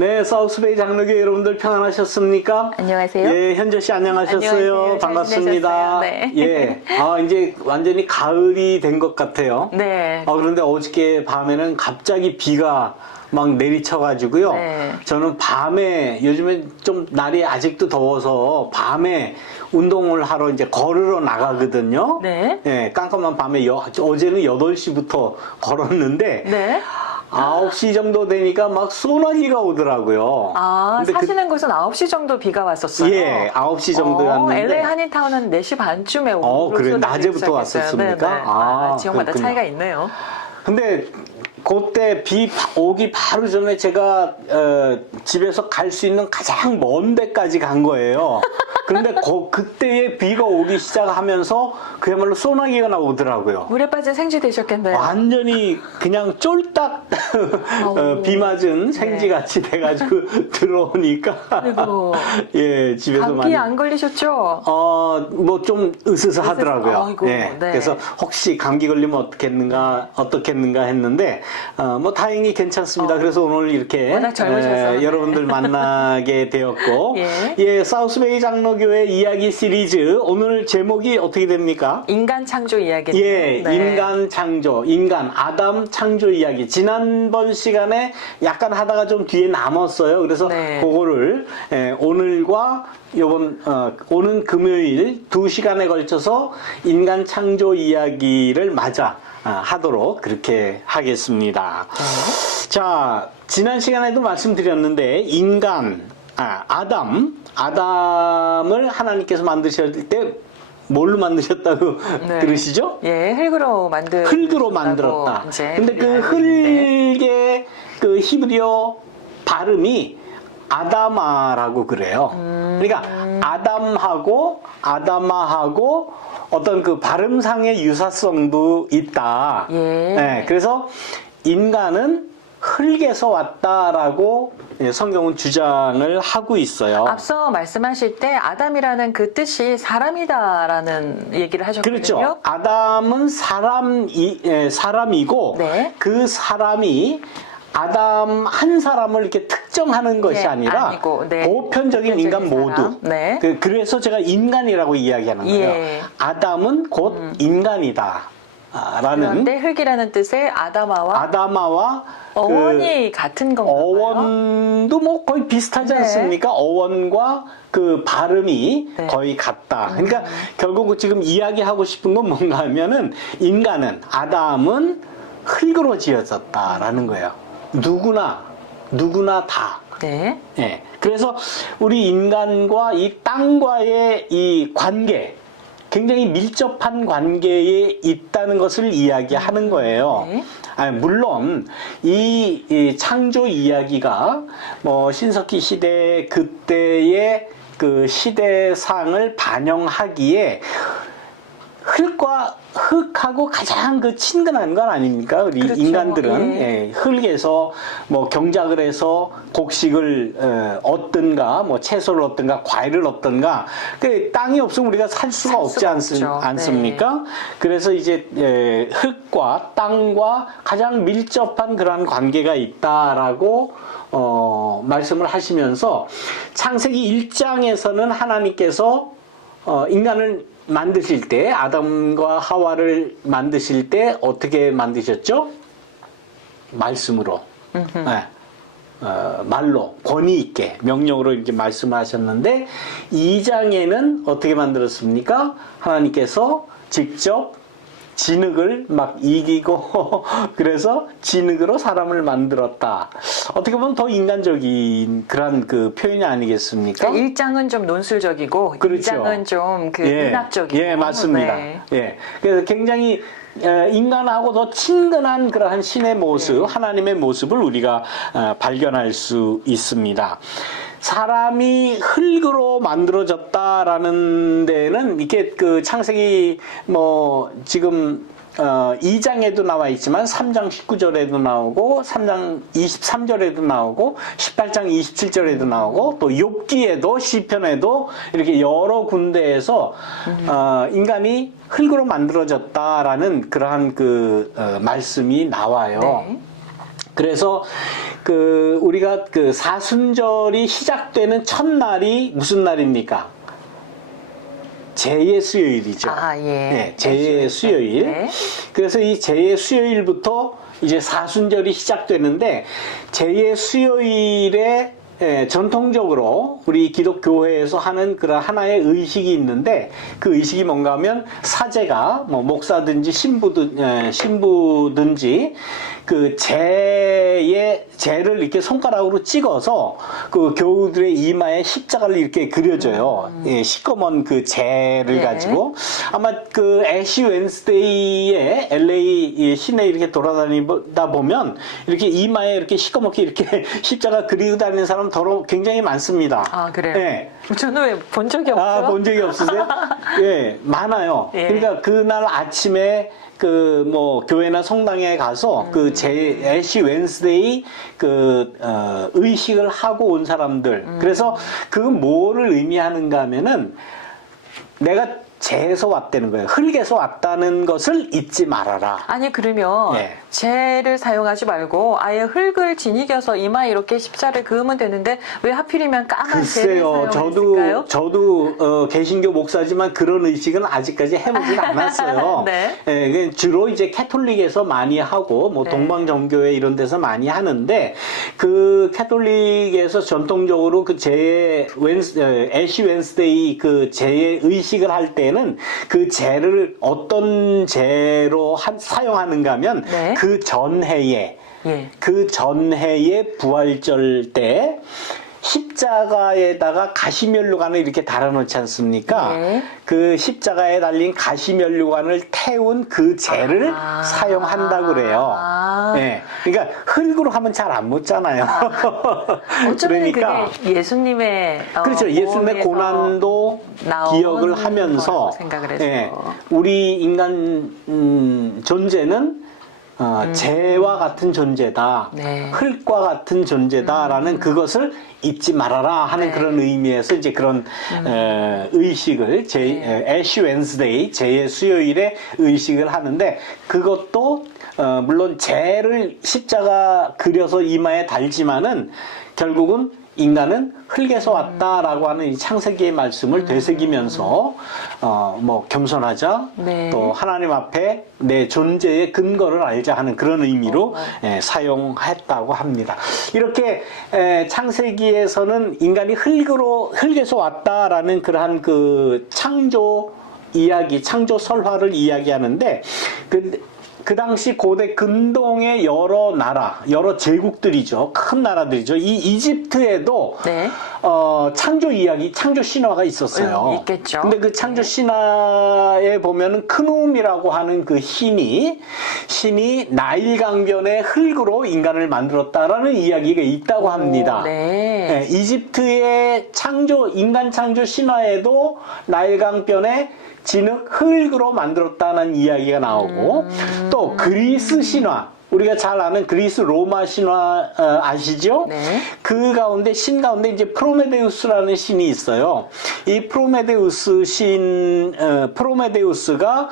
네, 사우스베이 장로교회 여러분들 평안하셨습니까? 안녕하세요. 예, 현조 씨 안녕하셨어요. 안녕하세요. 반갑습니다. 네. 예, 이제 완전히 가을이 된 것 같아요. 네. 그런데 어저께 밤에는 갑자기 비가 막 내리쳐가지고요. 네. 저는 밤에, 요즘엔 좀 날이 아직도 더워서 밤에 운동을 하러 이제 걸으러 나가거든요. 네. 예, 깜깜한 밤에, 어제는 8시부터 걸었는데, 네. 9시 정도 되니까 막 소나기가 오더라고요. 근데 사시는 곳은 9시 정도 비가 왔었어요. 예, 9시 정도 갔는데. LA 한인타운은 4시 반쯤에 오고. 그래, 낮에부터 왔었습니까? 네네. 지역마다 그렇군요. 차이가 있네요. 근데 그때 비 오기 바로 전에 제가 집에서 갈 수 있는 가장 먼 데까지 간 거예요. 그런데 그때에 비가 오기 시작하면서 그야말로 소나기가 나오더라고요. 물에 빠진 생쥐 되셨겠네요. 완전히 그냥 쫄딱 비 맞은 생쥐같이 돼가지고 들어오니까 아이고. 예, 집에서 감기 많이 안 걸리셨죠? 뭐 좀 으스스하더라고요. 아이고, 예. 네. 그래서 혹시 감기 걸리면 어떻겠는가 했는데 뭐 다행히 괜찮습니다. 그래서 오늘 이렇게 워낙 젊으셔서. 여러분들 만나게 되었고 예. 사우스베이 장로교회 이야기 시리즈 오늘 제목이 어떻게 됩니까? 인간 창조 이야기. 예, 인간 창조, 아담 창조 이야기. 지난번 시간에 약간 하다가 좀 뒤에 남았어요. 그래서 그거를 오늘과 오는 금요일 2시간에 걸쳐서 인간 창조 이야기를 하도록 그렇게 하겠습니다. 자, 지난 시간에도 말씀드렸는데 아담을 하나님께서 만드실 때 뭘로 만드셨다고 들으시죠? 예, 흙으로 만들었다. 근데 그 흙의 그 히브리어 발음이 아다마라고 그래요. 그러니까 아담하고 어떤 그 발음상의 유사성도 있다. 네, 그래서 인간은 흙에서 왔다라고 성경은 주장을 하고 있어요. 앞서 말씀하실 때 아담이라는 그 뜻이 사람이다라는 얘기를 하셨거든요. 그렇죠. 아담은 사람이고 그 사람이 아담 한 사람을 이렇게 특정하는 것이 아니라 보편적인 인간 모두. 그래서 제가 인간이라고 이야기하는 거예요. 아담은 곧 인간이다. 그런데 흙이라는 뜻의 아다마와 어원이 같은 건가요? 어원도 뭐 거의 비슷하지 않습니까? 어원과 그 발음이 거의 같다. 그러니까 결국 지금 이야기하고 싶은 건 뭔가 하면은 아담은 흙으로 지어졌다라는 거예요. 누구나 다. 예. 그래서 우리 인간과 이 땅과의 이 관계, 굉장히 밀접한 관계에 있다는 것을 이야기하는 거예요. 물론 이 창조 이야기가 뭐 신석기 시대 그때의 그 시대상을 반영하기에 흙하고 가장 그 친근한 건 아닙니까? 우리 인간들은 흙에서 뭐 경작을 해서 곡식을 얻든가 뭐 채소를 얻든가 과일을 얻든가 그 땅이 없으면 우리가 살 수가 없지 않습니까? 그래서 이제 흙과 땅과 가장 밀접한 그러한 관계가 있다라고 말씀을 하시면서 창세기 1장에서는 하나님께서 인간을 만드실 때, 아담과 하와를 만드실 때 어떻게 만드셨죠? 말씀으로. 말로, 권위 있게, 명령으로 이렇게 말씀하셨는데, 2장에는 어떻게 만들었습니까? 하나님께서 직접 진흙을 막 이기고 그래서 진흙으로 사람을 만들었다. 어떻게 보면 더 인간적인 그런 그 표현이 아니겠습니까? 그러니까 1장은 좀 논술적이고 2장은 좀 그 문학적이고. 예, 맞습니다. 예. 그래서 굉장히 인간하고 더 친근한 그러한 신의 모습, 하나님의 모습을 우리가 발견할 수 있습니다. 사람이 흙으로 만들어졌다라는 데는 이렇게 그 창세기 뭐 지금 2장에도 나와 있지만 3장 19절에도 나오고 3장 23절에도 나오고 18장 27절에도 나오고 또 욥기에도 시편에도 이렇게 여러 군데에서 인간이 흙으로 만들어졌다라는 그러한 그 말씀이 나와요. 그래서 우리가 사순절이 시작되는 첫날이 무슨 날입니까? 제의 수요일이죠. 아, 예. 네, 제의 수요일. 네. 그래서 이 제의 수요일부터 이제 사순절이 시작되는데, 제의 수요일에 전통적으로 우리 기독교회에서 하는 그런 하나의 의식이 있는데, 그 의식이 뭔가 하면 사제가 뭐 목사든지 신부든지 그 제를 이렇게 손가락으로 찍어서 그 교우들의 이마에 십자가를 이렇게 그려줘요. 예, 시꺼먼 그 제를 네. 가지고. 아마 그 애쉬 웬스데이에 LA 시내 이렇게 돌아다니다 보면 이렇게 이마에 이렇게 시꺼멓게 이렇게 십자가 그리고 다니는 사람 굉장히 많습니다. 아, 그래요? 예. 저는 왜 본 적이 없어요? 아, 본 적이 없으세요? 예, 많아요. 예. 그러니까 그날 아침에 교회나 성당에 가서 애쉬 웬스데이 의식을 하고 온 사람들. 그래서 그 뭐를 의미하는가 하면은 내가 재에서 왔다는 거예요. 흙에서 왔다는 것을 잊지 말아라. 아니, 그러면 예. 재를 사용하지 말고 아예 흙을 지니겨서 이마에 이렇게 십자를 그으면 되는데 왜 하필이면 까만 재를 글쎄요, 사용했을까요? 저도 개신교 목사지만 그런 의식은 아직까지 해보진 않았어요. 네. 예, 주로 이제 캐톨릭에서 많이 하고, 뭐 네. 동방정교회 이런 데서 많이 하는데, 그 캐톨릭에서 전통적으로 애쉬 웬스데이 제의 의식을 할 때는 그 재를 어떤 재로 사용하는가 하면 네. 그 전해에 예. 그 전해의 부활절 때 십자가에다가 가시면류관을 이렇게 달아놓지 않습니까? 네. 그 십자가에 달린 가시면류관을 태운 그 재를 사용한다고 그래요. 예. 그러니까 흙으로 하면 잘 안 묻잖아요. 어쩌면 그러니까 그게 예수님의 그렇죠. 예수님의 몸에서 고난도 나온 기억을 하면서 거라고 생각을 해서. 예, 우리 인간 존재는 재와 같은 존재다, 네. 흙과 같은 존재다라는 그것을 잊지 말아라 하는 네. 그런 의미에서 이제 그런 의식을 애쉬 웬스데이 제의 수요일에 의식을 하는데, 그것도 물론 재를 십자가 그려서 이마에 달지만은 결국은 인간은 흙에서 왔다라고 하는 이 창세기의 말씀을 되새기면서 뭐 겸손하자, 네. 또 하나님 앞에 내 존재의 근거를 알자 하는 그런 의미로 사용했다고 합니다. 이렇게 창세기에서는 인간이 흙에서 왔다라는 그러한 그 창조 이야기, 창조 설화를 이야기하는데, 그 당시 고대 근동의 여러 나라, 여러 제국들이죠. 큰 나라들이죠. 이 이집트에도 네. 창조 이야기, 창조 신화가 있었어요. 있겠죠. 근데 그 창조 신화에 보면은 크눔이라고 하는 그 신이 나일 강변의 흙으로 인간을 만들었다라는 이야기가 있다고 합니다. 네. 이집트의 인간 창조 신화에도 나일 강변에 진흙 흙으로 만들었다는 이야기가 나오고, 또 그리스 신화, 우리가 잘 아는 그리스 로마 신화 아시죠? 네. 그 가운데 신 가운데 이제 프로메데우스라는 신이 있어요. 이 프로메데우스가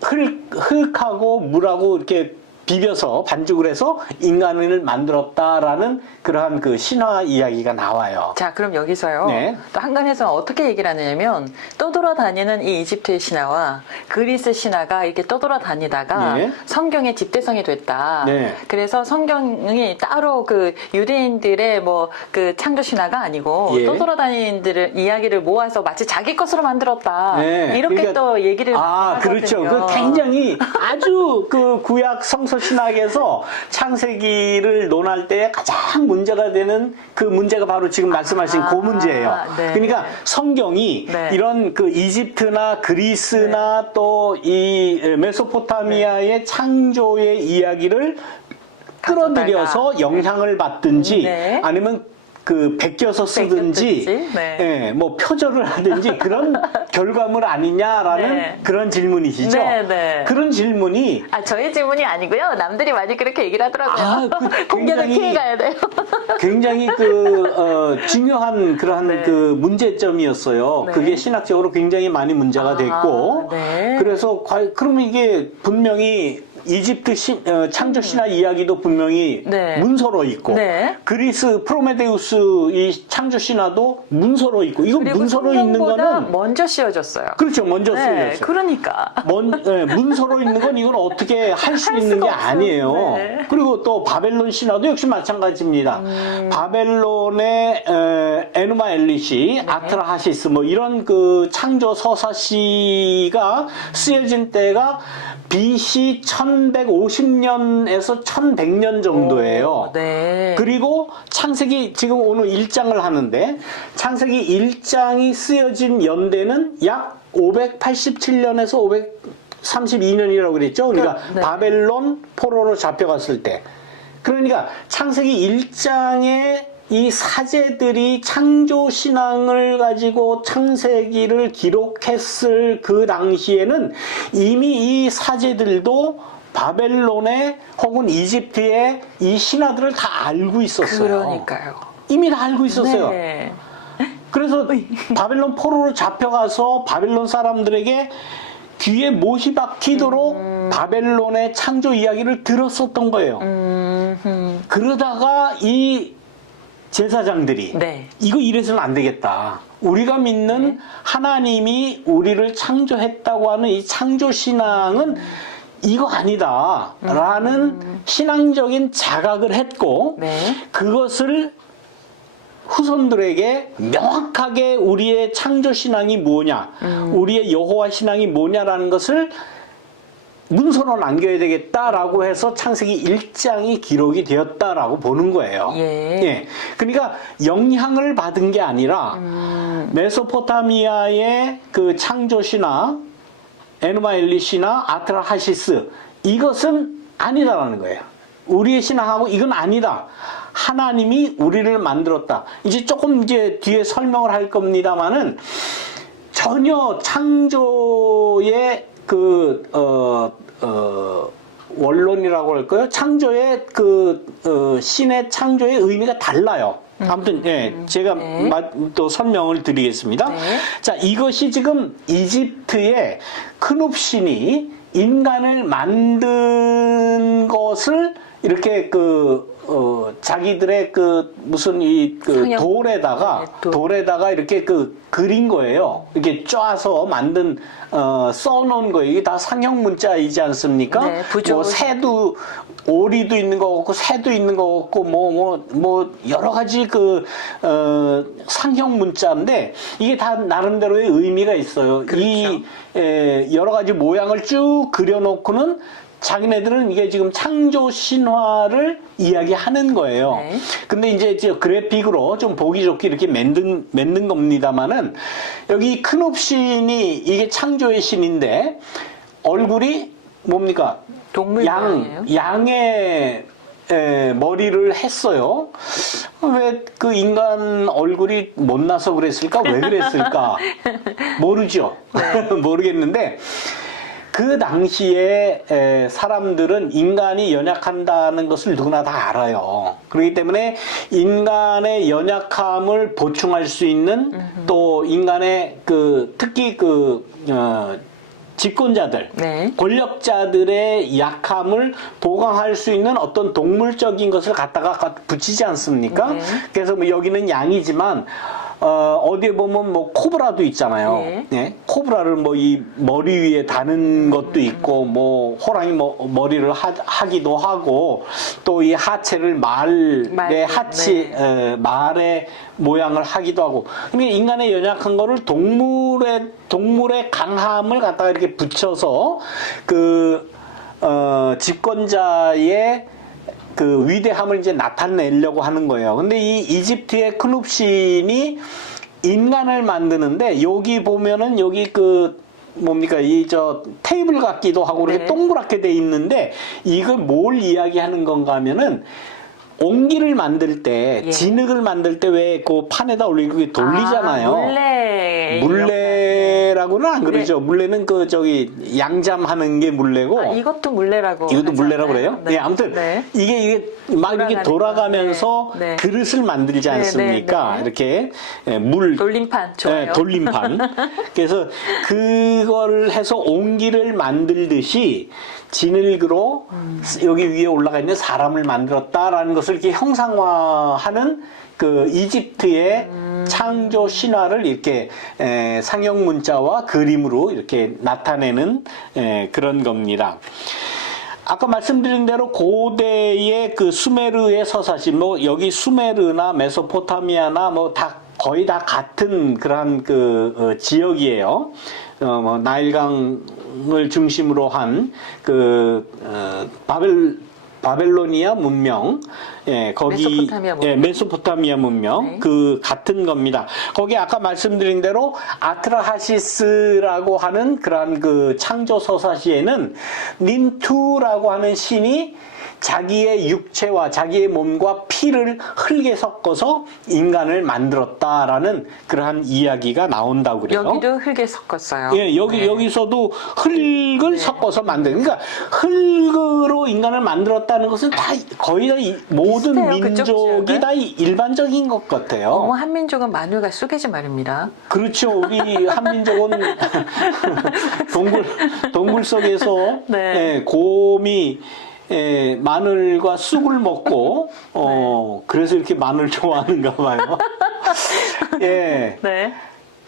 흙하고 물하고 이렇게 비벼서 반죽을 해서 인간을 만들었다라는 그러한 그 신화 이야기가 나와요. 자, 그럼 여기서요. 네. 또 한간에서 어떻게 얘기를 하냐면, 떠돌아다니는 이 이집트의 신화와 그리스 신화가 이렇게 떠돌아다니다가 네. 성경의 집대성이 됐다. 네. 그래서 성경이 따로 그 유대인들의 뭐 그 창조 신화가 아니고 예. 떠돌아다니는 이야기를 모아서 마치 자기 것으로 만들었다. 네. 이렇게 그러니까, 또 얘기를 그렇죠. 하거든요. 그 굉장히 아주 그 구약 성서 신학에서 창세기를 논할 때 가장 문제가 되는 그 문제가 바로 지금 말씀하신 그 문제예요. 네. 그러니까 성경이 네. 이런 그 이집트나 그리스나 또 이 메소포타미아의 창조의 이야기를 끌어들여서 영향을 받든지 네. 아니면 그 베껴서 쓰든지, 네. 예, 뭐 표절을 하든지 그런 결과물 아니냐라는 네. 네, 그런 질문이시죠. 네. 그런 질문이 저의 질문이 아니고요. 남들이 많이 그렇게 얘기를 하더라고요. 공개를 굉장히- 피해가야 돼요. 굉장히 중요한 그러한 네. 그 문제점이었어요. 네. 그게 신학적으로 굉장히 많이 문제가 됐고, 네. 그래서 그러면 이게 분명히 이집트 창조 신화 이야기도 분명히 네. 문서로 있고 네. 그리스 프로메데우스 이 창조 신화도 문서로 있고 이거 그리고 문서로 있는 성경보다 거는 먼저 씌워졌어요. 그렇죠. 먼저 네, 쓰여졌어요. 그러니까. 문서로 있는 건 이건 어떻게 할 수 할 있는 수가 게 없어요. 아니에요. 네. 그리고 또 바벨론 신화도 역시 마찬가지입니다. 바벨론의 에누마 엘리시, 아트라하시스 뭐 이런 그 창조 서사시가 쓰여진 때가 BC 1150년에서 1100년 정도예요. 네. 그리고 창세기 지금 오늘 1장을 하는데 창세기 1장이 쓰여진 연대는 약 587년에서 532년이라고 그랬죠. 그러니까 네. 바벨론 포로로 잡혀갔을 때. 그러니까 창세기 1장에 이 사제들이 창조 신앙을 가지고 창세기를 기록했을 그 당시에는 이미 이 사제들도 바벨론에 혹은 이집트의 이 신화들을 다 알고 있었어요. 그러니까요. 이미 다 알고 있었어요. 네. 그래서 바벨론 포로로 잡혀가서 바벨론 사람들에게 귀에 못이 박히도록 바벨론의 창조 이야기를 들었었던 거예요. 그러다가 이 제사장들이 네. 이거 이래서는 안 되겠다. 우리가 믿는 하나님이 우리를 창조했다고 하는 이 창조 신앙은 이거 아니다 라는 신앙적인 자각을 했고 네. 그것을 후손들에게 명확하게 우리의 창조 신앙이 뭐냐, 우리의 여호와 신앙이 뭐냐라는 것을 문서로 남겨야 되겠다라고 해서 창세기 1장이 기록이 되었다라고 보는 거예요. 예. 그러니까 영향을 받은 게 아니라 메소포타미아의 그 창조 신화, 에누마 엘리시나 아트라하시스 이것은 아니다라는 거예요. 우리의 신앙하고 이건 아니다. 하나님이 우리를 만들었다. 이제 조금 이제 뒤에 설명을 할 겁니다만은 전혀 창조의 원론이라고 할까요? 창조의 신의 창조의 의미가 달라요. 아무튼 제가 또 설명을 드리겠습니다. 네. 자, 이것이 지금 이집트의 크눕신이 인간을 만든 것을 이렇게 자기들의 무슨 성형. 돌에다가 네, 돌에다가 이렇게 그린 거예요. 이렇게 짜서 만든 써놓은 거예요. 이게 다 상형 문자이지 않습니까? 네, 부조. 뭐 새도 오리도 있는 거 같고 새도 있는 거 같고 뭐 여러 가지 상형 문자인데 이게 다 나름대로의 의미가 있어요. 그렇죠. 이 여러 가지 모양을 쭉 그려놓고는 자기네들은 이게 지금 창조 신화를 이야기하는 거예요. 네. 근데 이제 그래픽으로 좀 보기 좋게 이렇게 만든 겁니다만은 여기 크눕신이 이게 창조의 신인데 얼굴이 뭡니까? 동물 모양이에요? 양의 머리를 했어요. 왜 그 인간 얼굴이 못나서 그랬을까? 왜 그랬을까? 모르죠. 모르겠는데 그 당시에 사람들은 인간이 연약한다는 것을 누구나 다 알아요. 그렇기 때문에 인간의 연약함을 보충할 수 있는 또 인간의 특히 집권자들, 네. 권력자들의 약함을 보강할 수 있는 어떤 동물적인 것을 갖다가 붙이지 않습니까? 네. 그래서 뭐 여기는 양이지만 어디에 보면 뭐 코브라도 있잖아요. 네. 네? 코브라를 뭐 이 머리 위에 다는 것도 있고 뭐 호랑이 머리를 하기도 하고 또 이 하체를 말의 하치 말의 모양을 하기도 하고. 그러니까 인간의 연약한 거를 동물의 강함을 갖다가 이렇게 붙여서 집권자의 위대함을 이제 나타내려고 하는 거예요. 근데 이 이집트의 크눕신이 인간을 만드는데 여기 보면은 여기 뭡니까 테이블 같기도 하고 이렇게 네. 동그랗게 돼 있는데 이걸 뭘 이야기하는 건가 하면은 옹기를 만들 때 진흙을 만들 때 왜 판에다 올리고 돌리잖아요. 물레라고는 안 그러죠. 물레는 양잠하는 게 물레고. 이것도 물레라고. 이것도 물레라고 하잖아요. 그래요? 네. 아무튼 이게 막 이렇게 돌아가면서 네. 그릇을 만들지 않습니까? 네. 이렇게 돌림판 좋아요. 돌림판. 그래서 그걸 해서 옹기를 만들듯이 진흙으로 여기 위에 올라가 있는 사람을 만들었다라는 것을 이렇게 형상화하는 그 이집트의 창조 신화를 이렇게 상형 문자와 그림으로 이렇게 나타내는 그런 겁니다. 아까 말씀드린 대로 고대의 그 수메르의 서사시, 뭐 여기 수메르나 메소포타미아나 뭐 다 거의 다 같은 그러한 그 지역이에요. 뭐 나일강을 중심으로 한 그 바벨로니아 문명, 거기 메소포타미아 문명. 메소포타미아 문명 네. 그 같은 겁니다. 거기 아까 말씀드린 대로 아트라하시스라고 하는 그러한 그 창조 서사시에는 닌투라고 하는 신이 자기의 육체와 자기의 몸과 피를 흙에 섞어서 인간을 만들었다라는 그러한 이야기가 나온다고 그래요. 여기도 흙에 섞었어요. 예, 여기서도 흙을 섞어서 만든. 그러니까 흙으로 인간을 만들었다는 것은 다 거의 다 모든 비슷해요, 그쪽 민족이 지역은? 다 일반적인 것 같아요. 어머, 한민족은 마늘과 쑥이지 말입니다. 그렇죠. 우리 한민족은 동굴 속에서 네. 곰이 마늘과 쑥을 먹고 그래서 이렇게 마늘 좋아하는가 봐요. 예. 네.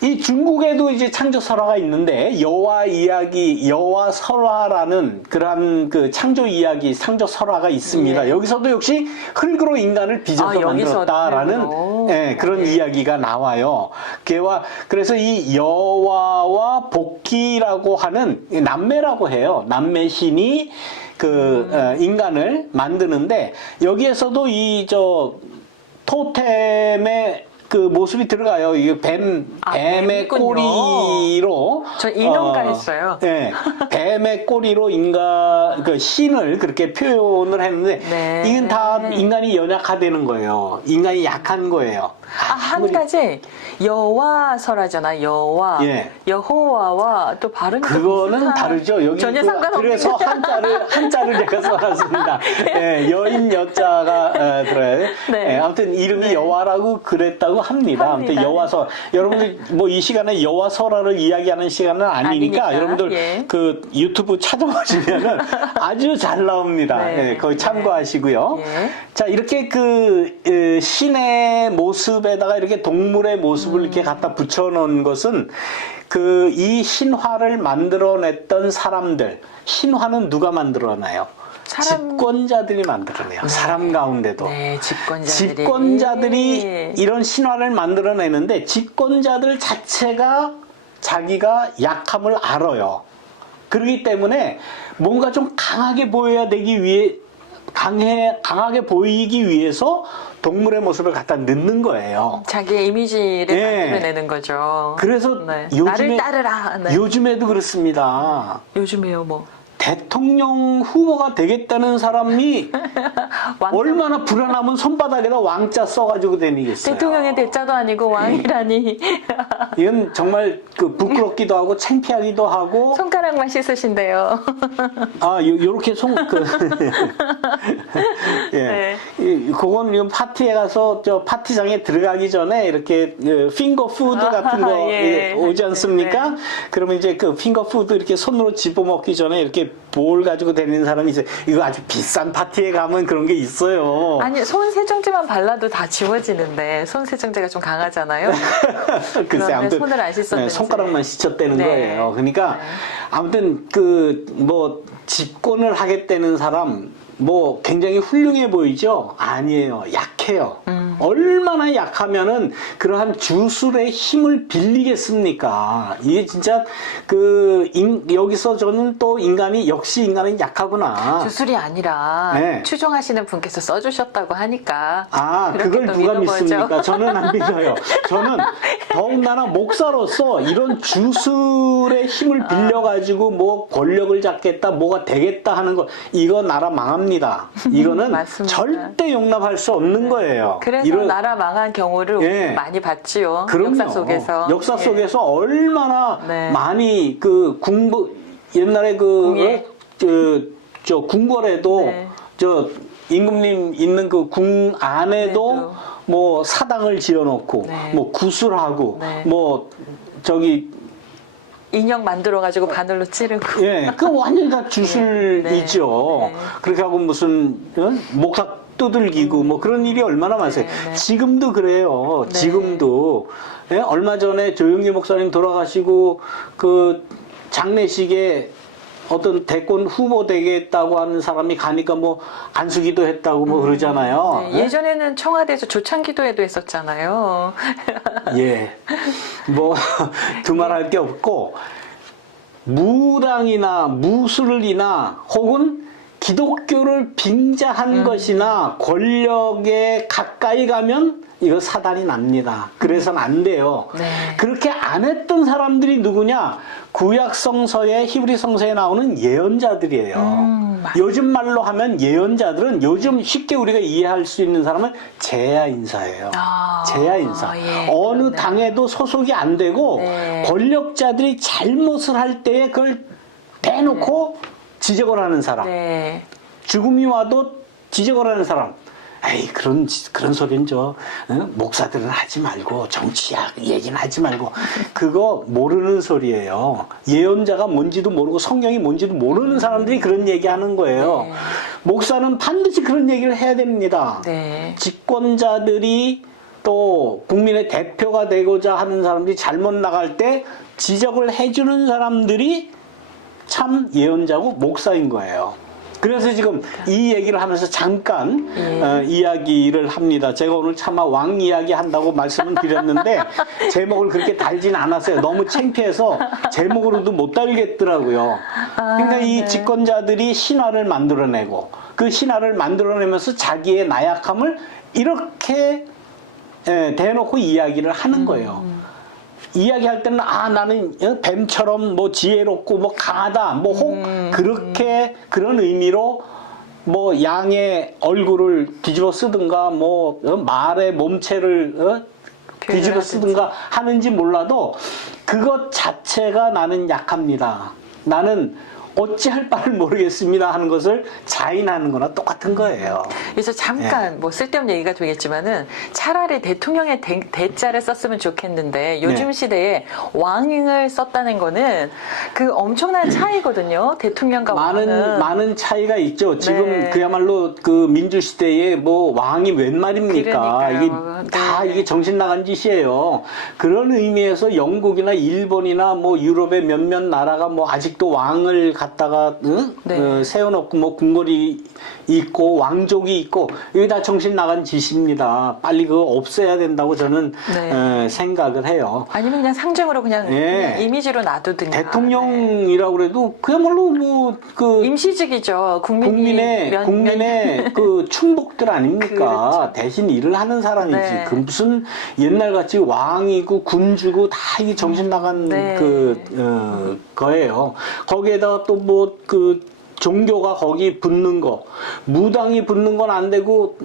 이 중국에도 이제 창조 설화가 있는데 여화 이야기, 여화 설화라는 그러한 그 창조 이야기, 창조 설화가 있습니다. 예. 여기서도 역시 흙으로 인간을 빚어서 여기서도 만들었다라는 흙으로. 그런 예. 이야기가 나와요. 그래서 이 여화와 복기라고 하는 남매라고 해요. 남매 신이 인간을 만드는데 여기에서도 토템의 그 모습이 들어가요. 이게 뱀의 뱀이군요. 꼬리로. 저 인언가 했어요. 네. 뱀의 꼬리로 그 신을 그렇게 표현을 했는데, 네. 이건 다 인간이 연약화되는 거예요. 인간이 약한 거예요. 한 가지 여호와설하잖아. 여호와, 예. 여호와와 또 발음이 좀 그거는 비슷한- 다르죠. 여기 전혀 상관없는. 그래서 한자를 제가 써놨습니다. 여인 여자가 들어요. 네. 아무튼 이름이 네. 여화라고 그랬다고 합니다. 아무튼 여화설. 여러분들 뭐 이 시간에 여화설화를 이야기하는 시간은 아니니까 여러분들 예. 그 유튜브 찾아보시면은 아주 잘 나옵니다. 네. 거기 참고하시고요. 예. 자, 이렇게 신의 모습에다가 이렇게 동물의 모습을 이렇게 갖다 붙여놓은 것은 이 신화를 만들어냈던 사람들, 신화는 누가 만들어나요? 집권자들이 만들어내요. 사람 가운데도. 네, 집권자들이 이런 신화를 만들어내는데 집권자들 자체가 자기가 약함을 알아요. 그렇기 때문에 뭔가 좀 강하게 보여야 되기 위해 강하게 보이기 위해서 동물의 모습을 갖다 넣는 거예요. 자기의 이미지를 네. 만들어내는 거죠. 그래서 네. 요즘에, 나를 따르라. 네. 요즘에도 그렇습니다. 요즘에요, 뭐. 대통령 후보가 되겠다는 사람이 왕- 얼마나 불안하면 손바닥에다 왕자 써가지고 다니겠어요. 대통령의 대자도 아니고 왕이라니. 이건 정말 부끄럽기도 하고 창피하기도 하고 손가락만 씻으신대요. 요렇게 예. 네. 그건 이건 파티에 가서 파티장에 들어가기 전에 이렇게 핑거 푸드 같은 거 예. 오지 않습니까? 네. 그러면 이제 그 핑거 푸드 이렇게 손으로 집어 먹기 전에 이렇게 볼 가지고 다니는 사람이 있어요. 이거 아주 비싼 파티에 가면 그런 게 있어요. 아니, 손 세정제만 발라도 다 지워지는데, 손 세정제가 좀 강하잖아요. 글쎄, 그런데 아무튼 손을 안 씻었는지. 손가락만 씻었다는 네. 거예요. 그러니까 네. 아무튼 집권을 하겠다는 사람 굉장히 훌륭해 보이죠? 아니에요. 약해요. 얼마나 약하면은 그러한 주술의 힘을 빌리겠습니까? 이게 진짜 여기서 저는 또 역시 인간은 약하구나. 주술이 아니라 네. 추종하시는 분께서 써주셨다고 하니까. 그렇게 그걸 또 누가 믿는 믿습니까? 거죠. 저는 안 믿어요. 저는 더군다나 목사로서 이런 주술의 힘을 빌려가지고 권력을 잡겠다, 뭐가 되겠다 하는 거, 이거 나라 망합니다. 이거는 맞습니다. 절대 용납할 수 없는 거예요. 그래서 나라 망한 경우를 예. 많이 봤지요. 그럼요. 역사 속에서. 역사 예. 속에서 얼마나 네. 많이 옛날에 궁예. 궁궐에도 네. 임금님 있는 그 궁 안에도 네, 사당을 지어놓고 네. 구술하고 네. 인형 만들어가지고 바늘로 찌르고. 예, 그 완전히 다 주술이죠. 네. 그렇게 하고 무슨 목사 두들기고 뭐 그런 일이 얼마나 많으세요. 네. 지금도 그래요. 네. 지금도. 예? 얼마 전에 조영기 목사님 돌아가시고 그 장례식에 어떤 대권 후보 되겠다고 하는 사람이 가니까 뭐 안수기도 했다고 뭐 그러잖아요. 네, 예전에는 청와대에서 조창기도회도 했었잖아요. 예. 뭐 두말할 게 없고 무당이나 무술이나 혹은 기독교를 빙자한 것이나 권력에 가까이 가면 이거 사단이 납니다. 그래서는 안 돼요. 네. 그렇게 안 했던 사람들이 누구냐? 구약 성서에 히브리 성서에 나오는 예언자들이에요. 맞아요. 요즘 말로 하면 예언자들은 요즘 쉽게 우리가 이해할 수 있는 사람은 제야 인사예요. 아, 제야 인사. 예, 어느 그렇네요. 당에도 소속이 안 되고 네. 권력자들이 잘못을 할 때에 그걸 대놓고 지적을 하는 사람. 네. 죽음이 와도 지적을 하는 사람. 에이, 그런 소리는 목사들은 하지 말고, 정치 얘기는 하지 말고, 그거 모르는 소리예요. 예언자가 뭔지도 모르고, 성경이 뭔지도 모르는 사람들이 그런 얘기 하는 거예요. 네. 목사는 반드시 그런 얘기를 해야 됩니다. 네. 집권자들이 또 국민의 대표가 되고자 하는 사람들이 잘못 나갈 때 지적을 해주는 사람들이 참 예언자고 목사인 거예요. 그래서 지금 이 얘기를 하면서 잠깐 이야기를 합니다. 제가 오늘 차마 왕 이야기 한다고 말씀을 드렸는데 제목을 그렇게 달진 않았어요. 너무 창피해서 제목으로도 못 달겠더라고요. 그러니까 이 집권자들이 신화를 만들어내고 그 신화를 만들어내면서 자기의 나약함을 이렇게 대놓고 이야기를 하는 거예요. 이야기할 때는 나는 뱀처럼 뭐 지혜롭고 뭐 강하다 뭐 혹 그렇게 그런 의미로 뭐 양의 얼굴을 뒤집어 쓰든가 뭐 말의 몸체를 뒤집어 쓰든가 하는지 몰라도 그것 자체가 나는 약합니다. 나는 어찌할 바를 모르겠습니다 하는 것을 자인하는 거나 똑같은 거예요. 그래서 잠깐 뭐 쓸데없는 얘기가 되겠지만은 차라리 대통령의 대자를 썼으면 좋겠는데 요즘 네. 시대에 왕을 썼다는 거는 그 엄청난 차이거든요. 대통령과 왕은. 많은 차이가 있죠. 지금 네. 그야말로 그 민주 시대에 뭐 왕이 웬 말입니까? 그러니까요. 이게 다 네. 이게 정신 나간 짓이에요. 그런 의미에서 영국이나 일본이나 뭐 유럽의 몇몇 나라가 뭐 아직도 왕을 갖다가 네. 세워놓고 뭐 궁궐이 있고 왕족이 있고 이게 다 정신 나간 짓입니다. 빨리 그거 없애야 된다고 저는 네. 생각을 해요. 아니면 그냥 상징으로 그냥, 네. 그냥 이미지로 놔두든가. 대통령이라고 그래도 그야말로 뭐그 임시직이죠. 국민의 그 충복들 아닙니까? 그렇죠. 대신 일을 하는 사람이지. 네. 그 무슨 옛날같이 왕이고 군주고 다 이게 정신 나간 네. 거예요. 거기에다가 또 뭐 그 종교가 거기 붙는 거, 무당이 붙는 건 안 되고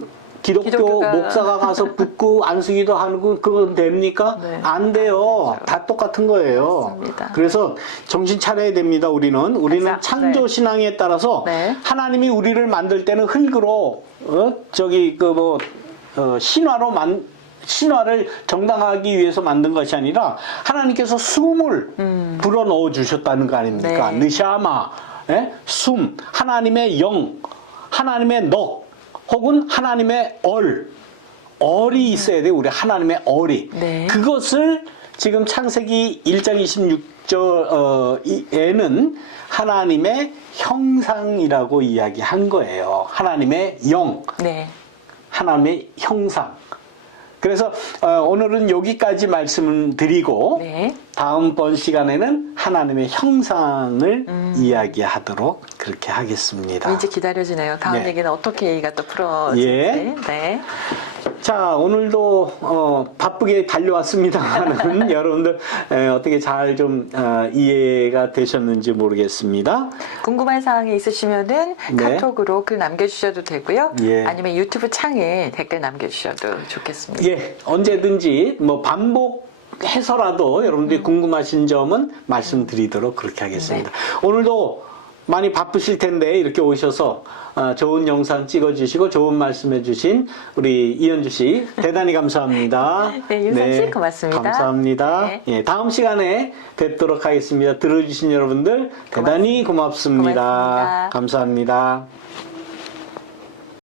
기독교가 목사가 가서 붙고 안수기도 하고 그건 됩니까? 네. 안 돼요. 맞아요. 다 똑같은 거예요. 맞습니다. 그래서 정신 차려야 됩니다. 우리는 맞아. 창조 네. 신앙에 따라서 네. 하나님이 우리를 만들 때는 흙으로 신화를 정당하기 위해서 만든 것이 아니라 하나님께서 숨을 불어 넣어 주셨다는 거 아닙니까? 네. 느샤마, 숨, 하나님의 영, 하나님의 넋, 혹은 하나님의 얼이 있어야 돼. 우리 하나님의 얼이. 네. 그것을 지금 창세기 1장 26절에는 하나님의 형상이라고 이야기한 거예요. 하나님의 영, 네. 하나님의 형상. 그래서 오늘은 여기까지 말씀을 드리고 네. 다음번 시간에는 하나님의 형상을 이야기하도록 그렇게 하겠습니다. 왠지 기다려지네요. 다음 네. 얘기는 어떻게 얘기가 또 풀어질지. 예. 네. 자, 오늘도 바쁘게 달려왔습니다만 여러분들 어떻게 잘 좀 이해가 되셨는지 모르겠습니다. 궁금한 사항이 있으시면은 네. 카톡으로 글 남겨주셔도 되고요. 예. 아니면 유튜브 창에 댓글 남겨주셔도 좋겠습니다. 예, 언제든지 뭐 반복해서라도 여러분들이 궁금하신 점은 말씀드리도록 그렇게 하겠습니다. 오늘도 많이 바쁘실 텐데 이렇게 오셔서 좋은 영상 찍어주시고 좋은 말씀해주신 우리 이현주 씨 대단히 감사합니다. 네, 윤상 씨 고맙습니다. 감사합니다. 네. 예, 다음 시간에 뵙도록 하겠습니다. 들어주신 여러분들 대단히 고맙습니다. 고맙습니다. 감사합니다.